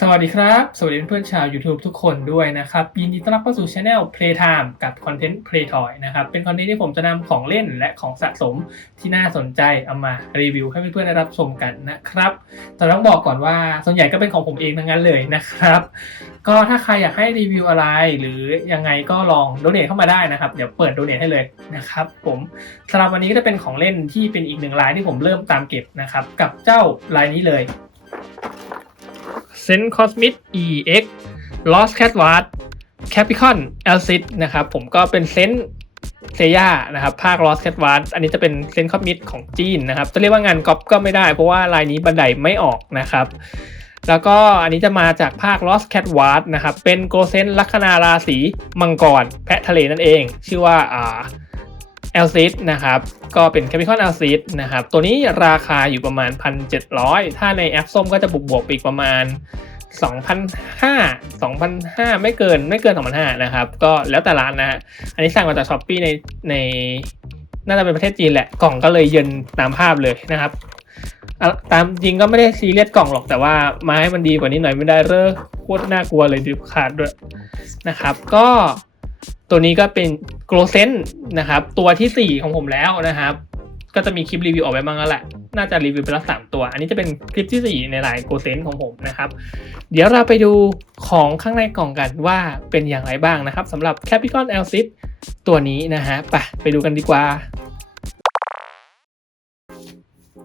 สวัสดีครับ สวัสดีเพื่อนๆชาว YouTube ทุกคนด้วยนะครับ ยินดีต้อนรับเข้าสู่ช anel Playtime กับคอนเทนต์ Playtoy นะครับ เป็นคอนเทนต์ที่ผมจะนำของเล่นและของสะสมที่น่าสนใจเอามารีวิวให้เพื่อนๆได้รับชมกันนะครับ แต่ต้องบอกก่อนว่าส่วนใหญ่ก็เป็นของผมเองทั้งนั้นเลยนะครับ ก็ถ้าใครอยากให้รีวิวอะไร หรือยังไงก็ลองโดเนทเข้ามาได้นะครับ เดี๋ยวเปิดโดเนทให้เลยนะครับผมสำหรับวันนี้ก็จะเป็นของเล่นที่เป็นอีกหนึ่งลายที่ผมเริ่มตามเก็บนะครับกับเจ้าลายนี้เลย เซนคอสมิ EX Lost Cat w a r d Capricorn a l c i d นะครับ ผมก็เป็นเซนเซย่านะครับ ภาค Lost Cat w a r d อันนี้จะเป็นเซนคอสมิดของจีนนะครับ จะเรียกว่างานก๊อปก็ไม่ได้ เพราะว่าลายนี้บันไดไม่ออกนะครับแล้วก็อันนี้จะมาจากภาค Lost Cat w a r d นะครับ เป็นโกเซนลัคนาราศีมังกรแพะทะเลนั่นเอง ชื่อว่าอ่า แอลซินะครับก็เป็น Capricorn แอลซินะครับตัวนี้ราคาอยู่ประมาณ 1,700 ถ้าในแอปส้มก็จะบวกบวกๆไปอีกประมาณ 2,500 2,500 ไม่เกินไม่เกิน 2,500 นะครับ ก็แล้วแต่ร้านนะฮะอันนี้สั่งมาจากช้อปปีในในน่าจะเป็นประเทศจีนแหละ กล่องก็เลยเยินตามภาพเลยนะครับ ตามจริงก็ไม่ได้ซีเรียสกล่องหรอกแต่ว่ามาให้มันดีกว่านี้หน่อยไม่ได้เรอโคตรน่ากลัวเลยดิขาดด้วยนะครับ ก็ ตัวนี้ก็เป็นโกลเซนนะครับ ตัวที่ 4 ของผมแล้วนะครับ ก็จะมีคลิปรีวิวออกไปบ้างแล้วแหละ น่าจะรีวิวไปแล้วสามตัว อันนี้จะเป็นคลิปที่ 4 ในลายโกลเซนของผมนะครับ เดี๋ยวเราไปดูของข้างในกล่องกันว่าเป็นอย่างไรบ้างนะครับสำหรับ Capricorn L 10 ตัวนี้นะฮะไปไปดูกันดีกว่า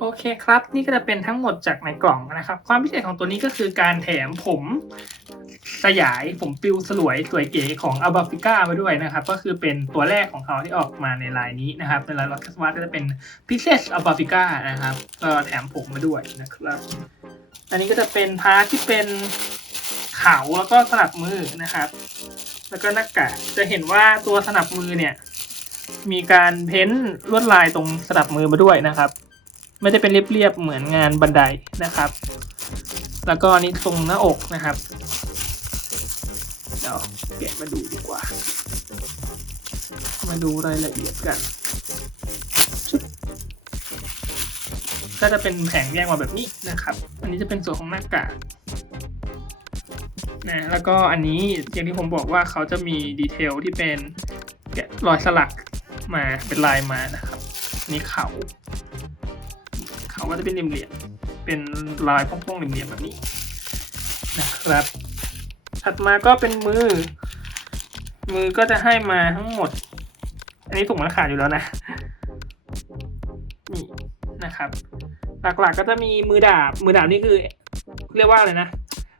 โอเคครับ นี่ก็จะเป็นทั้งหมดจากในกล่องนะครับ ความพิเศษของตัวนี้ก็คือการแถมผมสยายผมปิวสลวยสวยเก๋ของ a l b a f i c a มาด้วยนะครับ ก็คือเป็นตัวแรกของเขาที่ออกมาในลายนี้นะครับในลาย r o c k e t s w a t ก็จะเป็น Princess a l b a f i c a นะครับก็แถมผมมาด้วยนะครับ อันนี้ก็จะเป็นพาร์ทที่เป็นเขาแล้วก็สนับมือนะครับ แล้วก็หน้ากากจะเห็นว่าตัวสนับมือเนี่ยมีการเพ้นท์ลวดลายตรงสนับมือมาด้วยนะครับ ไม่ได้เป็นเรียบๆเหมือนงานบันไดนะครับ แล้วก็อันนี้ตรงหน้าอกนะครับเดี๋ยวแกะมาดูดีกว่า มาดูรายละเอียดกัน ก็จะเป็นแผงแยกมาแบบนี้นะครับ อันนี้จะเป็นส่วนของหน้ากากนะแล้วก็อันนี้อย่างที่ผมบอกว่าเขาจะมีดีเทลที่เป็นแกะรอยสลักมาเป็นลายมานะครับ นี่เขา เขาก็จะเป็นเหลี่ยมๆเป็นลายโป้งๆเหลี่ยมๆแบบนี้นะครับ ถัดมาก็เป็นมือ มือก็จะให้มาทั้งหมด อันนี้ถุงมันขาดอยู่แล้วนะนี่นะครับ หลักๆก็จะมีมือดาบ มือดาบนี่คือเรียกว่าอะไรนะ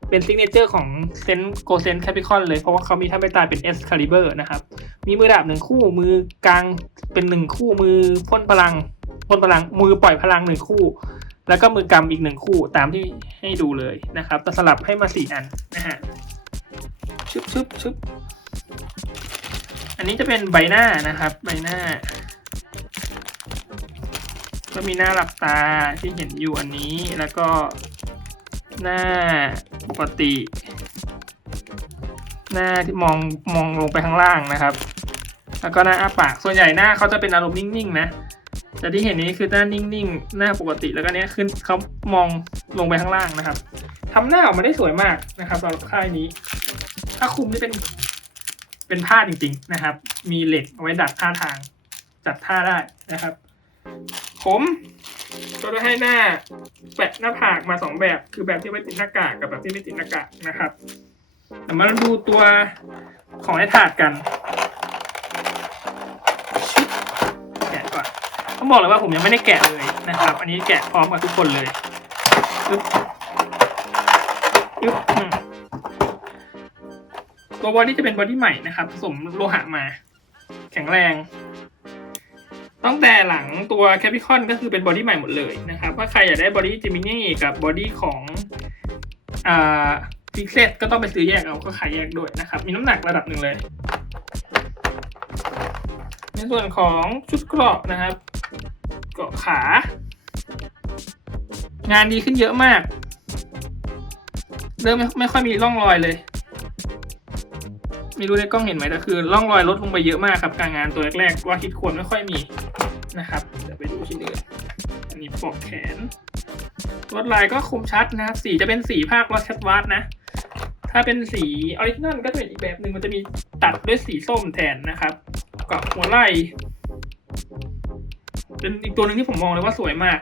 เป็นซิกเนเจอร์ของเซนโกเซนแคปิคอนเลย เพราะว่าเขามีท่าไปตายเป็นเอสคาลิเบอร์นะครับ มีมือดาบหนึ่งคู่ มือกลางเป็นหนึ่งคู่ มือพ่นพลัง พ่นพลังมือปล่อยพลังหนึ่งคู่ แล้วก็มือกำอีกหนึ่งคู่ตามที่ให้ดูเลยนะครับแต่สลับให้มาสี่อันนะฮะชึบชึบชึบอันนี้จะเป็นใบหน้านะครับใบหน้า ก็มีหน้าหลับตาที่เห็นอยู่อันนี้แล้วก็หน้าปกติ หน้าที่มองมองลงไปข้างล่างนะครับ แล้วก็หน้าอ้าปากส่วนใหญ่หน้าเขาจะเป็นอารมณ์นิ่งๆนะ แต่ที่เห็นนี้คือหน้านิ่งๆ หน้าปกติแล้วก็เนี้ยขึ้นเขามองลงไปข้างล่างนะครับทำหน้าออกมาได้สวยมากนะครับสำหรับค่ายนี้ ถ้าคุมนี่เป็นเป็นผ้าจริง ๆนะครับ มีเหล็กเอาไว้ดัดท่าทาง จัดท่าได้นะครับ ผมก็จะให้หน้าแปะหน้าผากมาสองแบบ คือแบบที่ไว้ติดหน้ากากกับแบบที่ไม่ติดหน้ากากนะครับแต่มาดูตัวของไอ้ถาดกัน บอกเลยว่าผมยังไม่ได้แกะเลยนะครับ อันนี้แกะพร้อมกับทุกคนเลยอึ๊บอึ๊บตัวบอดี้จะเป็นบอดี้ใหม่นะครับผสมโลหะมา แข็งแรง ตั้งแต่หลังตัวแคปิคอนก็คือเป็นบอดี้ใหม่หมดเลยนะครับถ้าใครอยากได้บอดี้จิมินี่กับบอดี้ของอ่าฟิกเซตก็ต้องไปซื้อแยกเอาก็ขายแยกด้วยนะครับ มีน้ำหนักระดับหนึ่งเลย ในส่วนของชุดเกราะนะครับ เกราะขา งานดีขึ้นเยอะมาก เริ่มไม่ไม่ค่อยมีร่องรอยเลยไม่รู้ในกล้องเห็นไหมแต่คือร่องรอยลดลงไปเยอะมากครับการงานตัวแรกๆว่าคิดควรไม่ค่อยมีนะครับเดี๋ยวไปดูชิ้นอื่นอันนี้ปอกแขนลวดลายก็คมชัดนะครับสีจะเป็นสีภาคลอสแคทวาร์นะ ถ้าเป็นสีออริจินอลก็จะเป็นอีกแบบหนึ่งมันจะมีตัดด้วยสีส้มแทนนะครับ กับหัวไหล่เป็นอีกตัวหนึ่งที่ผมมองเลยว่าสวยมาก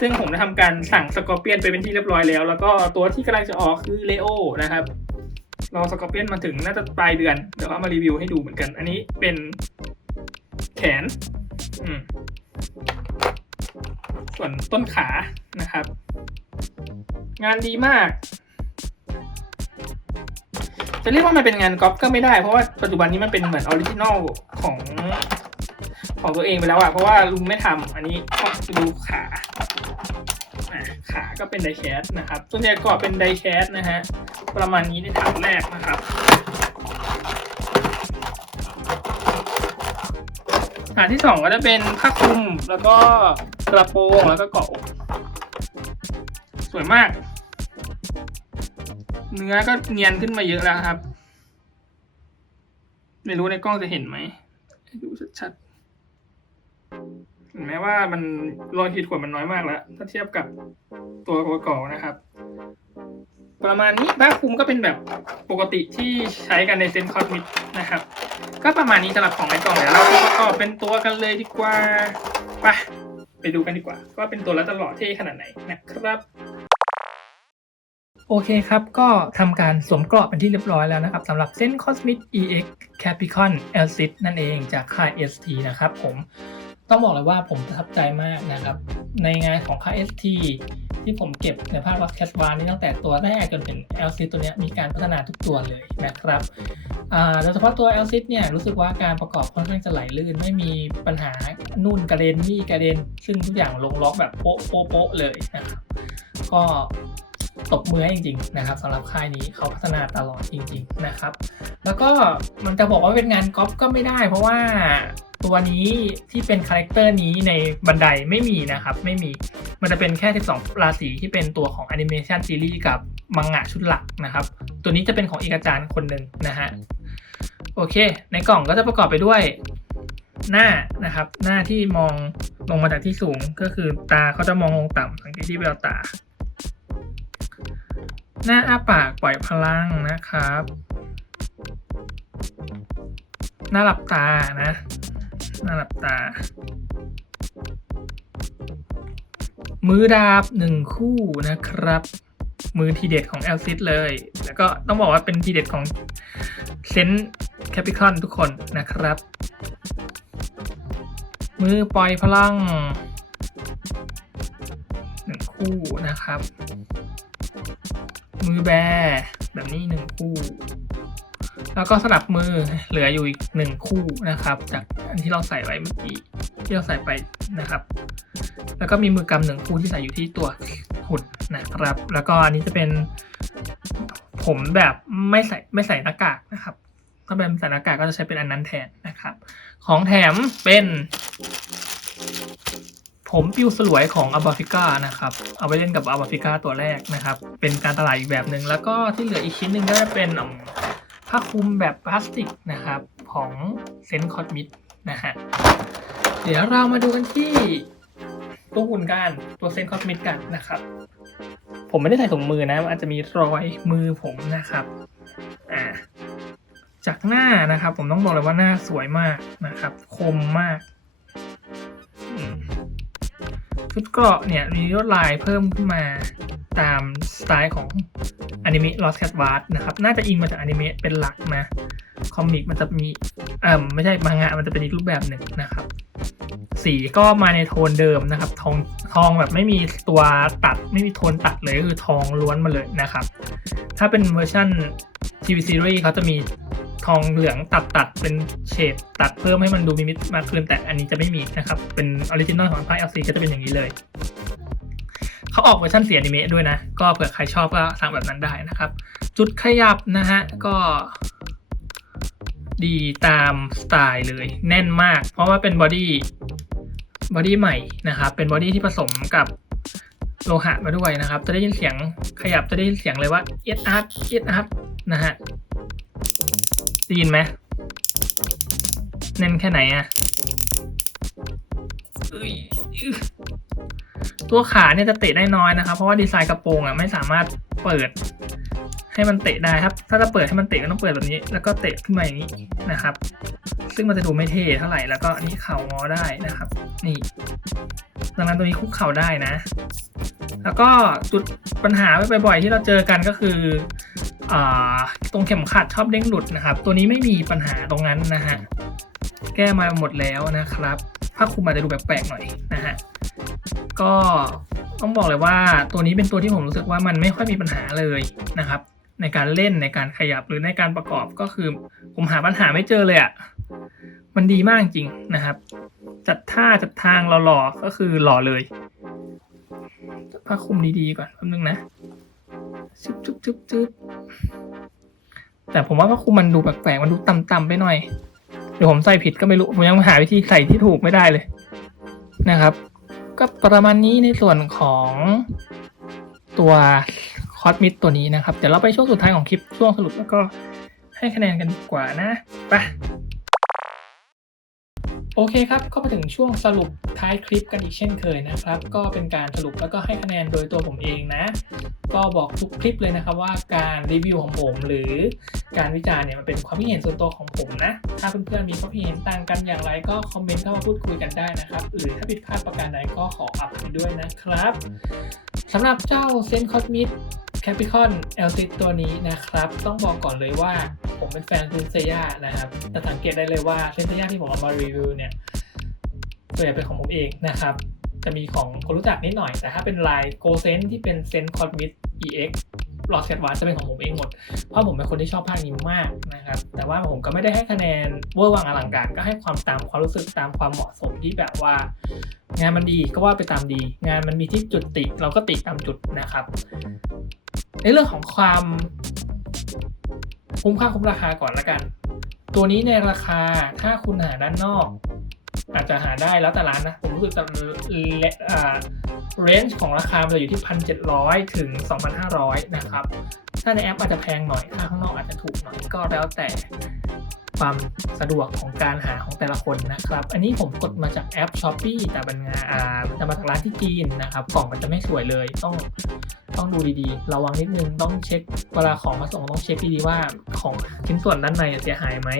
ซึ่งผมได้ทำการสั่งสกอร์เปียนไปเป็นที่เรียบร้อยแล้ว แล้วก็ตัวที่กำลังจะออกคือเลโอนะครับ รอสกอร์เปียนมาถึงน่าจะปลายเดือน เดี๋ยวเอามารีวิวให้ดูเหมือนกัน อันนี้เป็นแขน ส่วนต้นขานะครับ งานดีมาก จะเรียกว่ามันเป็นงานก๊อปก็ไม่ได้ เพราะว่าปัจจุบันนี้มันเป็นเหมือนออริจินอลของของตัวเองไปแล้วอะเพราะว่าลุงไม่ทำอันนี้ก็ไปดูขาขาก็เป็นไดแคสนะครับส่วนใหญ่ก็เป็นไดแคสนะฮะประมาณนี้ในฐานแรกนะครับฐานที่สองก็จะเป็นผ้าคลุมแล้วก็กระโปรงแล้วก็เกาะสวยมาก เนื้อก็เนียนขึ้นมาเยอะแล้วครับ ไม่รู้ในกล้องจะเห็นไหมดูชัดๆเห็นไหมว่ามันรอยขีดข่วนมันน้อยมากแล้ว ถ้าเทียบกับตัวเก่าๆนะครับ ประมาณนี้ผ้าคลุมก็เป็นแบบปกติที่ใช้กันในเซนคอสมิดนะครับ ก็ประมาณนี้สำหรับของในกล่องเดี๋ยวเราก็ประกอบเป็นตัวกันเลยดีกว่าไปไปดูกันดีกว่า ว่าเป็นตัวแล้วจะหล่อเท่ขนาดไหนนะครับ โอเคครับ ก็ทำการสวมเกราะเป็นที่เรียบร้อยแล้วนะครับสำหรับเส้น Cosmic EX Capricorn l c i d นั่นเองจากค่าย ST นะครับผมต้องบอกเลยว่าผมประทับใจมากนะครับ ในงานของค่าย ST ที่ผมเก็บในภาค Lost Cat w a r นี่ตั้งแต่ตัวแรกจนเป็น l c i d ตัวนี้มีการพัฒนาทุกตัวเลยนะครับโดยเฉพาะตัว l c i d เนี่ยรู้สึกว่าการประกอบค่อนข้างจะไหลลื่น ไม่มีปัญหานู่นกระเด็นนี่กระเด็น ซึ่งทุกอย่างลงล็อกแบบโป๊ะโป๊ะโป๊ะเลยนะครับก็ ตบมือให้จริงๆนะครับสำหรับค่ายนี้เขาพัฒนาตลอดจริง ๆนะครับ แล้วก็มันจะบอกว่าเป็นงานก๊อปก็ไม่ได้ เพราะว่าตัวนี้ที่เป็นคาแรคเตอร์นี้ในบันไดไม่มีนะครับ ไม่มีมันจะเป็นแค่ 12 ราศีที่เป็นตัวของแอนิเมชันซีรีส์กับมังงะชุดหลักนะครับ ตัวนี้จะเป็นของอีกอาจารย์คนหนึ่งนะฮะโอเค ในกล่องก็จะประกอบไปด้วยหน้านะครับ หน้าที่มองลงมาจากที่สูงก็คือตาเขาจะมองลงต่ำสังเกตที่แววตา หน้าอ้าปากปล่อยพลังนะครับ หน้าหลับตานะ หน้าหลับตา มือดาบหนึ่งคู่นะครับ มือทีเด็ดของแอลซิดเลย แล้วก็ต้องบอกว่าเป็นทีเด็ดของเซนแคปิคอนทุกคนนะครับ มือปล่อยพลังหนึ่งคู่นะครับ มือแบแบบนี้หนึ่งคู่ แล้วก็สลับมือเหลืออยู่อีกหนึ่งคู่นะครับ จากอันที่เราใส่ไว้เมื่อกี้ที่เราใส่ไปนะครับ แล้วก็มีมือกำหนึ่งคู่ที่ใส่อยู่ที่ตัวหุ่นนะครับ แล้วก็อันนี้จะเป็น ผมแบบไม่ใส่ไม่ใส่หน้ากากนะครับ ถ้าเป็นใส่หน้ากากก็จะใช้เป็นอันนั้นแทนนะครับ ของแถมเป็น ผมปิวสลวยของอัลบาฟิก้านะครับ เอาไปเล่นกับอัลบาฟิก้าตัวแรกนะครับ เป็นการตลาดอีกแบบหนึ่ง แล้วก็ที่เหลืออีกชิ้นหนึ่งก็จะเป็นผ้าคลุมแบบพลาสติกนะครับ ของเซนคอ s มิดนะฮะ เดี๋ยวเรามาดูกันที่ตัวหุ่นกันตัวเซนคอ s มิดกันนะครับ ผมไม่ได้ใส่ถุงมือนะมันอาจจะมีรอยมือผมนะครับ อ่า จากหน้านะครับ ผมต้องบอกเลยว่าหน้าสวยมากนะครับ คมมาก ชุดเกราะเนี่ยมีลวดลายเพิ่มขึ้นมาตามสไตล์ของอนิเมะ Lost Cat w a r นะครับ น่าจะอิงมาจากอนิเมะเป็นหลักนะคอมิกมันจะมีเอ่อไม่ใช่มังงะมันจะเป็นอีกรูปแบบหนึ่งนะครับ สีก็มาในโทนเดิมนะครับ ทองทองแบบไม่มีตัวตัดไม่มีโทนตัดเลยก็คือทองล้วนมาเลยนะครับ ถ้าเป็นเวอร์ชัน TV Series เขาจะมี ทองเหลืองตัดตัดเป็นเฉดตัดเพิ่มให้มันดูมีมิตมากขึ้นแต่อันนี้จะไม่มีนะครับ เป็นออริจินอลของภาค LC ก็จะเป็นอย่างนี้เลย เขาออกเวอร์ชันเสียอนิเมะด้วยนะ ก็เผื่อใครชอบก็สั่งแบบนั้นได้นะครับ จุดขยับนะฮะ ก็ ดีตามสไตล์เลยแน่นมาก เพราะว่าเป็นบอดี้บอดี้ใหม่นะครับ เป็นบอดี้ที่ผสมกับโลหะมาด้วยนะครับ จะได้ยินเสียงขยับจะได้ยินเสียงเลยว่าเอสอาร์เอสอาร์นะฮะ ได้ยินไหมแน่นแค่ไหนอะเอ้ยอึ๊ะตัวขาเนี่ยจะเตะได้น้อยนะครับ เพราะว่าดีไซน์กระโปรงอะไม่สามารถเปิดให้มันเตะได้ครับ ถ้าจะเปิดให้มันเตะก็ต้องเปิดแบบนี้ แล้วก็เตะขึ้นมาอย่างนี้นะครับ ซึ่งมันจะดูไม่เท่เท่าไหร่ แล้วก็นนี้เข่างอได้นะครับ นี่ดังนั้นตัวนี้คุกเข่าได้นะ แล้วก็จุดปัญหาบ่อยๆที่เราเจอกันก็คือ ตรงเข็มขัดชอบเด้งหลุดนะครับ ตัวนี้ไม่มีปัญหาตรงนั้นนะฮะแก้มาหมดแล้วนะครับผ้าคลุมอาจจะดูแปลกๆหน่อยนะฮะก็ต้องบอกเลยว่าตัวนี้เป็นตัวที่ผมรู้สึกว่ามันไม่ค่อยมีปัญหาเลยนะครับ ในการเล่นในการขยับหรือในการประกอบก็คือ ผมหาปัญหาไม่เจอเลยอะ่ะมันดีมากจริงนะครับ จัดท่าจัดทางหล่อๆก็คือหล่อเลยผ้าคลุมดีๆก่อนแป๊บนึงนะจุ๊บจุ๊บจุ๊บจุ๊บ แต่ผมว่าพระคลุมมันดูแปลกๆมันดูต่ำๆไปหน่อย เดี๋ยวผมใส่ผิดก็ไม่รู้ ผมยังหาวิธีใส่ที่ถูกไม่ได้เลยนะครับ ก็ประมาณนี้ในส่วนของตัวคอสมิดตัวนี้นะครับ เดี๋ยวเราไปช่วงสุดท้ายของคลิปช่วงสรุปแล้วก็ให้คะแนนกันดีกว่านะ ไป โอเคครับ ก็มาถึงช่วงสรุปท้ายคลิปกันอีกเช่นเคยนะครับ ก็เป็นการสรุปแล้วก็ให้คะแนนโดยตัวผมเองนะ ก็บอกทุกคลิปเลยนะครับว่าการรีวิวของผมหรือการวิจารณ์เนี่ยมันเป็นความคิดเห็นส่วนตัวของผมนะ ถ้าเพื่อนๆมีความคิดเห็นต่างกันอย่างไรก็คอมเมนต์เข้ามาพูดคุยกันได้นะครับ หรือถ้าผิดพลาดประการใดก็ขออภัยด้วยนะครับสำหรับเจ้าเซนคอสมิแคปิคอนเอลซิตัวนี้นะครับ ต้องบอกก่อนเลยว่าผมเป็นแฟนเซนเซียนะครับแต่สังเกตได้เลยว่าเซนเซียที่ผมเอามารีวิวเนี่ยส่วนใหญ่เป็นของผมเองนะครับ จะมีของคนรู้จักนิดหน่อย แต่ถ้าเป็นลายโกเซนที่เป็นเซนคอ s มิด EX ลอสเซตวาจะเป็นของผมเองหมด เพราะผมเป็นคนที่ชอบภาคนี้มากนะครับ แต่ว่าผมก็ไม่ได้ให้คะแนนเวอร์วังอลังการ ก็ให้ความตามความรู้สึกตามความเหมาะสมที่แบบว่า งานมันดีก็ว่าไปตามดี งานมันมีที่จุดติ เราก็ติตามจุดนะครับ ในเรื่องของความคุ้มค่าคุ้มราคาก่อนละกัน ตัวนี้ในราคาถ้าคุณหาด้านนอก อาจจะหาได้แล้วแต่ร้านนะ ผมรู้สึกจะเรนจ์ของราคามันจะอยู่ที่ 1,700 ถึง 2,500 นะครับ ถ้าในแอปอาจจะแพงหน่อยถ้าข้างนอกอาจจะถูกหน่อยก็แล้วแต่ ความสะดวกของการหาของแต่ละคนนะครับ อันนี้ผมกดมาจากแอป s h อ p e e แต่บันงาอ่ามันจะมาจากร้านที่จีนนะครับ กล่องมันจะไม่สวยเลย ต้องต้องดูดีๆ ระวังนิดนึง ต้องเช็ค เวลาของมาส่งต้องเช็คดีๆว่าของชิ้นส่วนด้านในเสียหายไหม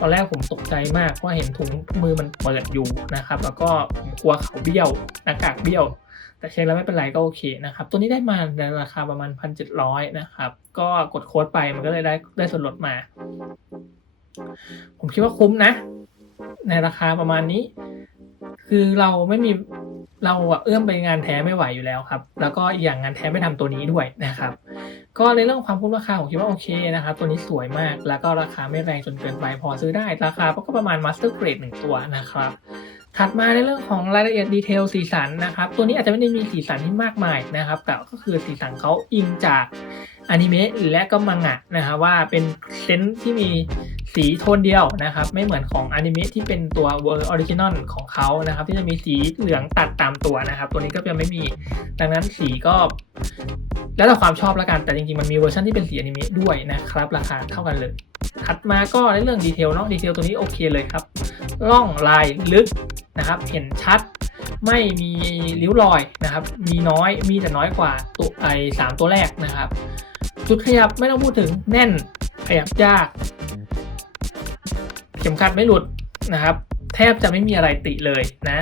ตอนแรกผมตกใจมากเพราะเห็นถุงมือมันเปิดอยู่นะครับ แล้วก็ผมกลัวเขาเบี้ยวหน้ากากเบี้ยว แต่เช็คแล้วไม่เป็นไรก็โอเคนะครับ ตัวนี้ได้มาในราคาประมาณ 1,700 นะครับ ก็กดโค้ดไปมันก็เลยได้ได้ส่วนลดมา ผมคิดว่าคุ้มนะ ในราคาประมาณนี้ คือเราไม่มีเราเอื้อมไปงานแท้ไม่ไหวอยู่แล้วครับ แล้วก็อีกอย่างงานแท้ไม่ทำตัวนี้ด้วยนะครับ ก็ในเรื่องความคุ้มราคาผมคิดว่าโอเคนะครับ ตัวนี้สวยมาก แล้วก็ราคาไม่แรงจนเกินไปพอซื้อได้ ราคาก็ประมาณมาสเตอร์เกรดหนึ่งตัวนะครับ ถัดมาในเรื่องของรายละเอียดดีเทลสีสันนะครับ ตัวนี้อาจจะไม่ได้มีสีสันที่มากมายนะครับ แต่ก็คือสีสันเขาอิงจากอนิเมะและก็มังงะนะครับว่าเป็นเซนที่มี สีโทนเดียวนะครับ ไม่เหมือนของอนิเมะที่เป็นตัวเวอร์ออริจินอลของเขานะครับ ที่จะมีสีเหลืองตัดตามตัวนะครับ ตัวนี้ก็ยังไม่มี ดังนั้นสีก็ แล้วแต่ความชอบละกัน แต่จริงๆ มันมีเวอร์ชันที่เป็นสีอนิเมะด้วยนะครับ ราคาเท่ากันเลย ถัดมาก็ในเรื่องดีเทลเนาะดีเทลตัวนี้โอเคเลยครับล่องลายลึกนะครับ เห็นชัดไม่มีริ้วรอยนะครับ มีน้อยมีแต่น้อยกว่าตัวไอสามตัวแรกนะครับจุดขยับไม่ต้องพูดถึงแน่นขยับยาก เข็มขัดไม่หลุดนะครับ แทบจะไม่มีอะไรติเลยนะ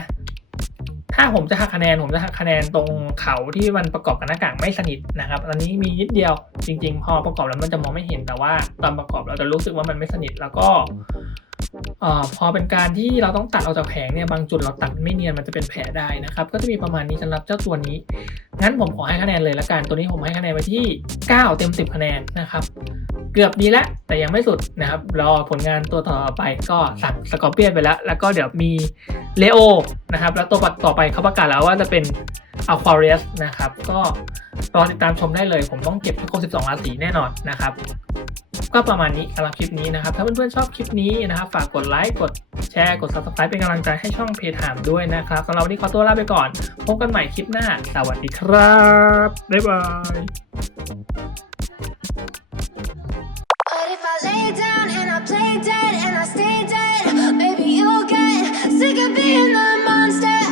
ถ้าผมจะหักคะแนนผมจะหักคะแนนตรงเขาที่มันประกอบกับหน้ากากไม่สนิทนะครับอันนี้มีนิดเดียวจริง ๆ พอประกอบแล้วมันจะมองไม่เห็นแต่ว่าตอนประกอบเราจะรู้สึกว่ามันไม่สนิทแล้วก็อพอเป็นการที่เราต้องตัดออกจากแผงเนี่ยบางจุดเราตัดไม่เนียนมันจะเป็นแผลได้นะครับ ก็จะมีประมาณนี้สำหรับเจ้าตัวนี้ งั้นผมขอให้คะแนนเลยละกันตัวนี้ผมให้คะแนนไปที่ 9 เต็ม 10 คะแนนนะครับ เกือบดีแล้วแต่ยังไม่สุดนะครับรอผลงานตัวต่อไปก็สั่งสกอร์เปียนไปแล้ว แล้วก็เดี๋ยวมีเลโอนะครับแล้วตัวต่อไปเขาประกาศแล้วว่าจะเป็นอ q u a r i u s นะครับก็รอติดตามชมได้เลยผมต้องเก็บให้ครบ12 ราศีแน่นอนนะครับก็ประมาณนี้สำหรับคลิปนี้นะครับ ถ้าเพื่อนๆชอบคลิปนี้นะครับ ฝากกดไลค์กดแชร์กด subscribe เป็นกำลังใจให้ช่องเพจถามด้วยนะครับสำหรับวันนี้ขอตัวลาไปก่อน พบกันใหม่คลิปหน้า สวัสดีครับ บ๊ายบาย lay down and I play dead and I stay dead, baby, you'll get sick of being the